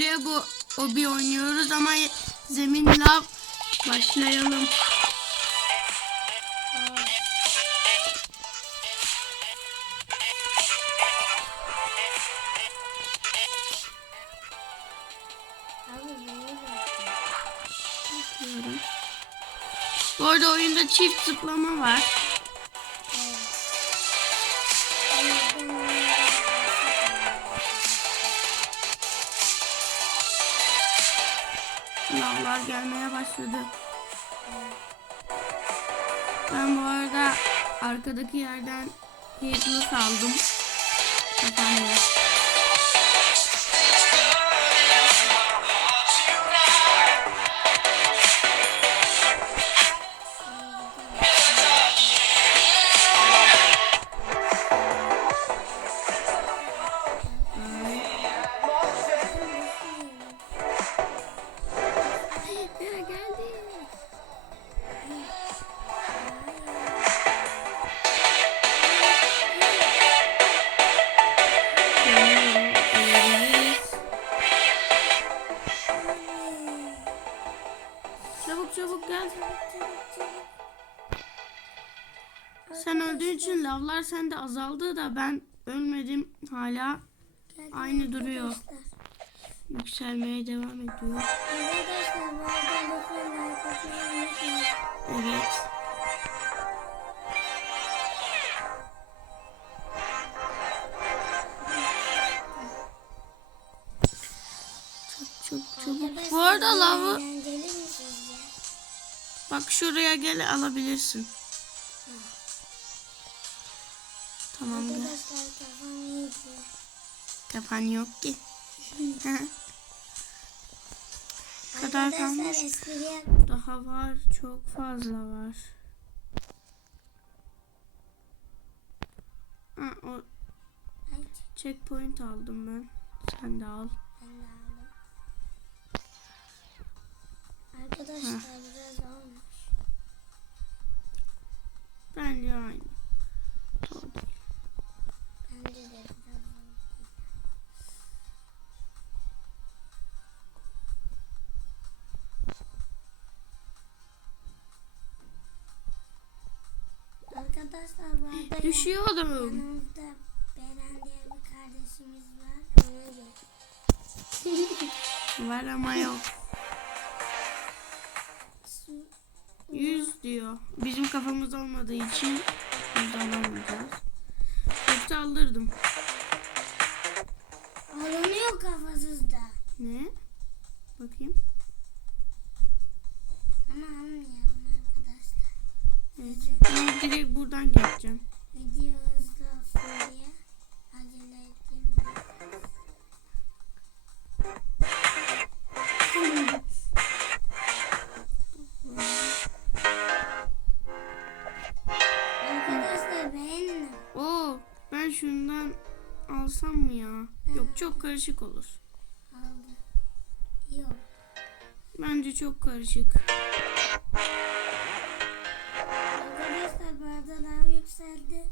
Lego obi oynuyoruz ama zemin lav. Başlayalım. Bu arada oyunda çift zıplama var. Lavlar gelmeye başladı. Ben bu arada arkadaki yerden Headless aldım. Kafamda. Sen öldüğün için lavlar sende azaldı da ben ölmedim hala aynı duruyor. Yükselmeye devam ediyor. Arkadaşlar bu arada lütfen like atmayı unutmayın. Evet. Çok çabuk. Bu arada lavı bak şuraya gel alabilirsin. Tamam gel. Arkadaşlar kafam iyiydi. Kafan yok ki. kadar kalmış? Daha var. Çok fazla var. Ha, o checkpoint aldım ben. Sen de al. Arkadaşlar bu arada Düşüyorum. yanımızda Beren diye bir kardeşimiz var. Ona. Var ama yok. 100 diyor. Bizim kafamız olmadığı için biz alamayacağız. Yoksa alırdım. Alınıyor kafasızda. Ne? Bakayım. Ama arkadaşlar. Evet. Ben direkt buradan geçeceğim. Oo, ben şundan alsam mı ya? Yok çok karışık olur. Aldı. Yok. Bence çok karışık. Yükseldi.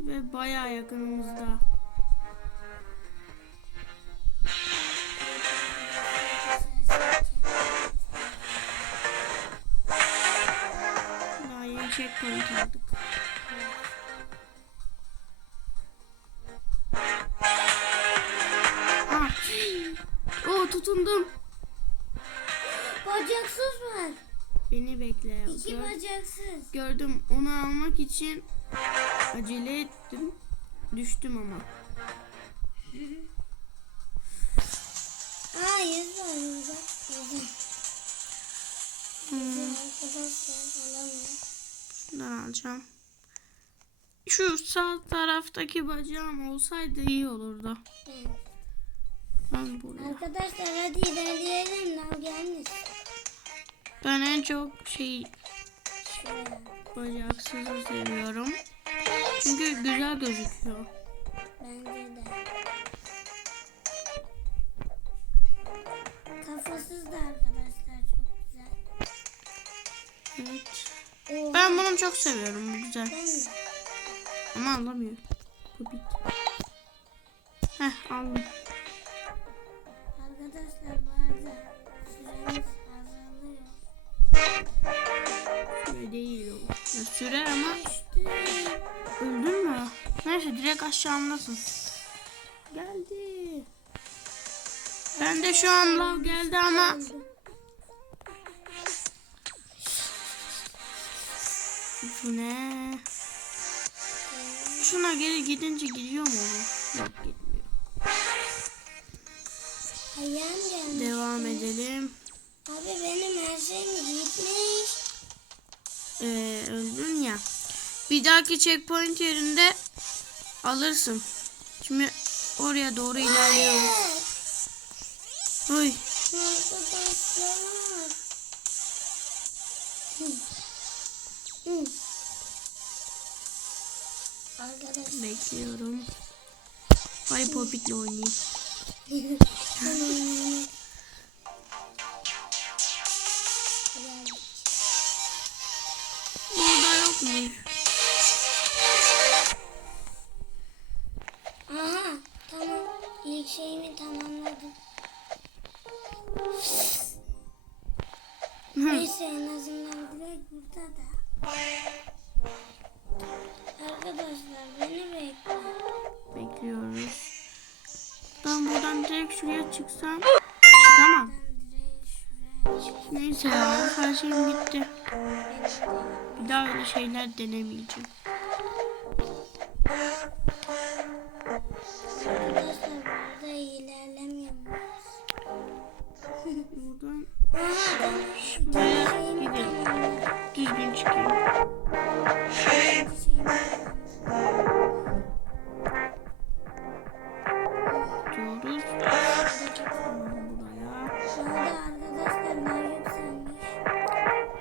Ve bayağı yakınımızda. Daha yeni checkpoint aldık. Ah. Oo tutundum. Bacaksız var. Beni bekle. İki Gör- bacaksız. gördüm. Onu almak için acele ettim. Düştüm ama. Aa yüz var yüz var. Hmm, şundan alacağım. Şu sağ taraftaki bacağım olsaydı iyi olurdu. Evet. Ben buraya. Arkadaşlar hadi ilerleyelim. Lav gelmiş. Ben en çok şey bacaksızı seviyorum. Çünkü güzel gözüküyor. Bence de. Kafasız da arkadaşlar çok güzel. Evet. Oo, Ben bunu çok seviyorum. Bu güzel. Ama alamıyorum. Bu bit. Heh aldım. Süre değil o. Ya sürer ama öldün mü? Neyse direkt aşağımdasın. Geldi. Ben de şu an lav geldi ama şu ne? Şuna geri gidince gidiyor mu bu? Yok gitmiyor. Devam edelim. Abi benim her şeyim gitmiş. Ee, öldün ya. Bir dahaki checkpoint yerinde alırsın. Şimdi oraya doğru ilerliyoruz. Evet. Oy. Bekliyorum. Ay Popit'le oynayayım. şeyimi tamamladım. Neyse en azından direkt burada da. Arkadaşlar beni bekle. Bekliyoruz. Ben buradan direkt şuraya çıksam. Tamam. Ben direkt şuraya çık- Neyse ya her şeyim bitti. Bir daha öyle şeyler denemeyeceğim. Buradan şuraya gidelim. Düzgün çıkayım. Diyoruz.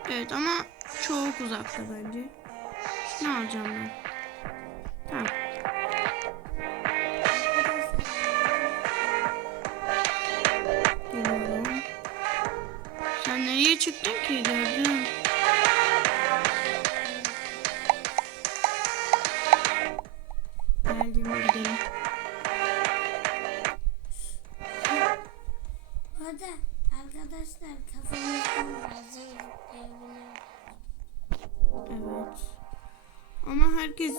Evet ama çok uzakta bence. Ne alacağım ben? Nereye çıktın ki gördüm. Geldim gidelim. Hadi arkadaşlar kafamızdan zıplayabiliyoruz. Evet. Ama herkes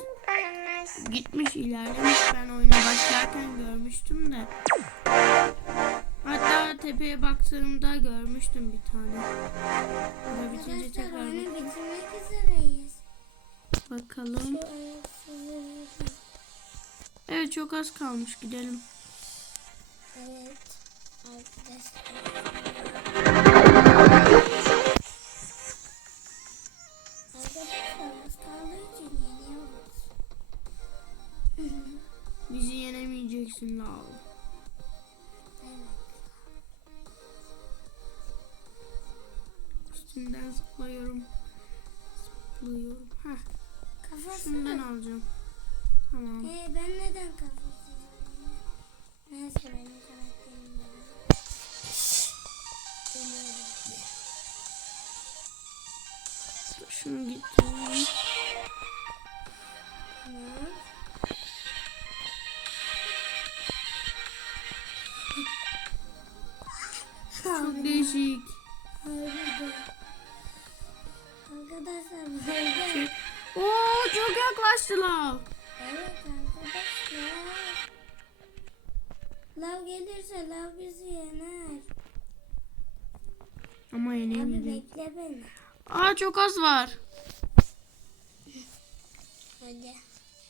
gitmiş ilerlemiş. Ben oyuna başlarken görmüştüm de. Tepeye baktığımda görmüştüm bir tane. Burada bitince tekrar oyunu bitirmek üzereyiz. bakalım. Evet çok az kalmış gidelim. Evet. Bizi yenemeyeceksin lav. Zıplıyorum. Heh, Kafası şundan alacağım. Tamam. Ee, ben neden olayım? Neyse benim karakterim. Biliyorum. Şunu getireyim. Tamam. Çok değişik. Harbi. Arkadaşlar Oo çok yaklaştı lav. Evet arkadaşlar. Lav gelirse lav bizi yener. Ama Abi yenemeyecek. bekle beni. Aa çok az var. Hadi.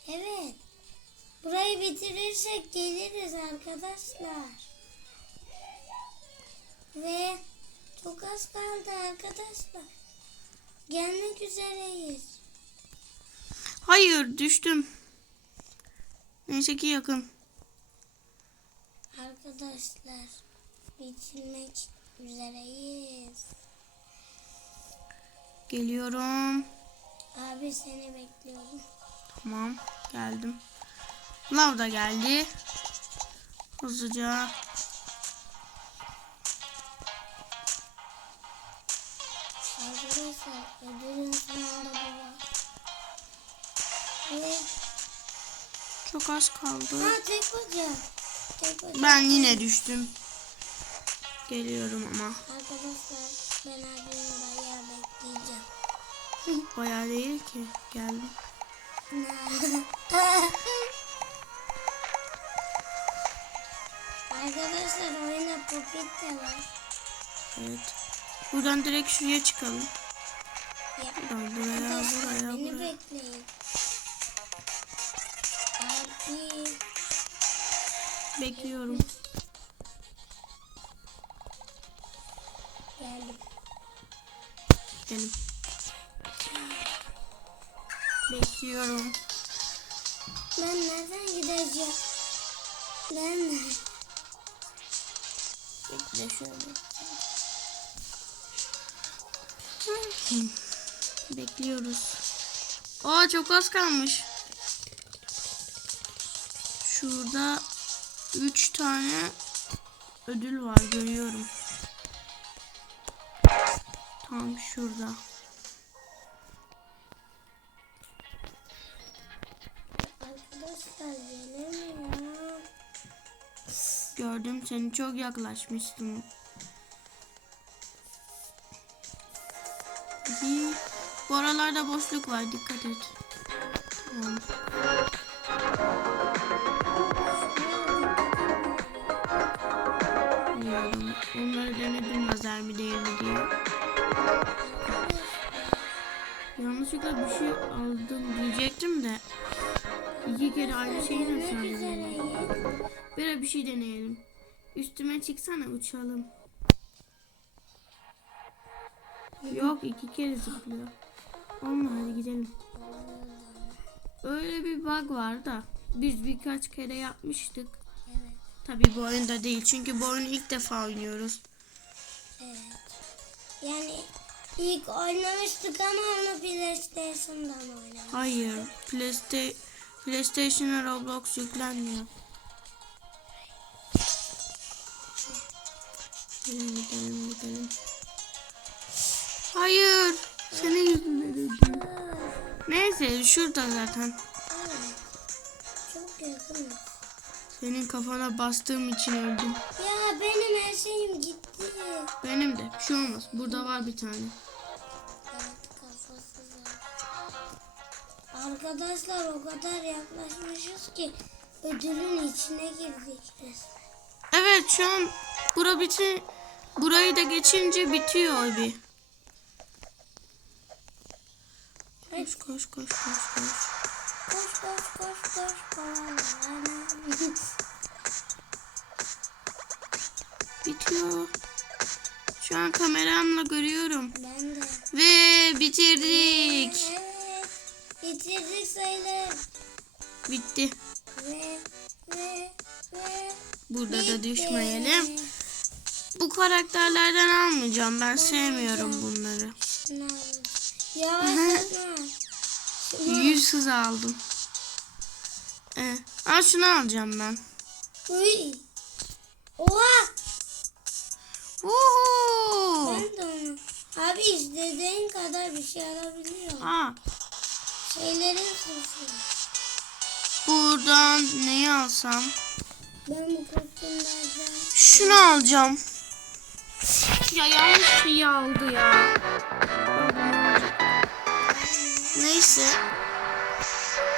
Evet. Burayı bitirirsek geliriz arkadaşlar. Ve çok az kaldı arkadaşlar. Gelmek üzereyiz. Hayır düştüm. Neyse ki yakın. Arkadaşlar bitirmek üzereyiz. Geliyorum. Abi seni bekliyorum. Tamam geldim. Lav da geldi. Hızlıca. Çok az kaldı. ha tek bacak. Tek bacak. Ben yine düştüm. Geliyorum ama. Arkadaşlar ben abimi bayağı bekleyeceğim. Bayağı değil ki. Geldim. Arkadaşlar oyuna popit de var. Evet. Buradan direkt şuraya çıkalım. Ya, Buradan buraya, arkadaşlar buraya, beni buraya. bekleyin. Bekliyorum. Geldim. Benim. Bekliyorum. Ben nereden gideceğim? Ben Bekle şöyle. Bekliyoruz. Aa çok az kalmış. Şurada 3 tane ödül var görüyorum. Tam şurada. Arkadaşlar gelemiyorum. Gördüm seni çok yaklaşmıştım. Hadi. Bu aralarda boşluk var dikkat et. Tamam. Onları denedim lazer mi değil mi diye. Yanlışlıkla bir şey aldım diyecektim de. İki kere aynı şeyi nasıl aldım? Böyle bir şey deneyelim. Üstüme çıksana uçalım. Yok iki kere zıplıyor. Olma hadi gidelim. Öyle bir bug var da biz birkaç kere yapmıştık. Tabii bu oyunda değil çünkü bu oyunu ilk defa oynuyoruz. Evet. Yani ilk oynamıştık ama onu PlayStation'dan oynamıştık. Hayır, Playsta- PlayStation'a Roblox yüklenmiyor. Gidelim gidelim gidelim. Hayır, senin yüzünden öldüm. Neyse şurada zaten. Evet. Çok yakınız. Senin kafana bastığım için öldüm. Ya benim her şeyim gitti. Benim de. Bir şey olmaz. Burada var bir tane. Arkadaşlar o kadar yaklaşmışız ki ödülün içine girdik resmen. Evet şu an bura biti burayı da geçince bitiyor bir. Koş koş koş koş koş. Koş koş koş koş. Bitiyor. Şu an kameramla görüyorum. Ben de. Ve bitirdik. Evet, bitirdik sayılır. Bitti. Ve, ve, ve. Burada bitti. da düşmeyelim. Bu karakterlerden almayacağım. Ben Bunu sevmiyorum alacağım. bunları. Yavaş 100 hız aldım. Ee, al şunu alacağım ben. Uy. Oha. Vuhu. Ben de onu. Abi istediğin kadar bir şey alabiliyorum. Ha. Şeylerin sesi. Buradan neyi alsam? Ben bu kostümlerden... Şunu alacağım. Ya yanlış şeyi aldı ya. Neyse.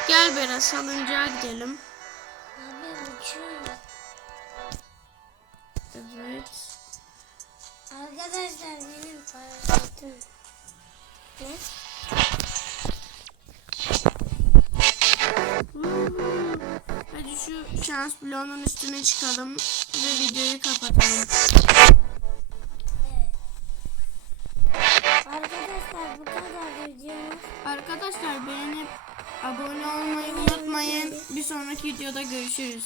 Gel biraz salıncağa gidelim. Evet. Arkadaşlar benim paraşütüm. Ne? Hadi şu şans bloğunun üstüne çıkalım ve videoyu kapatalım. Arkadaşlar beğenip abone olmayı unutmayın. Bir sonraki videoda görüşürüz.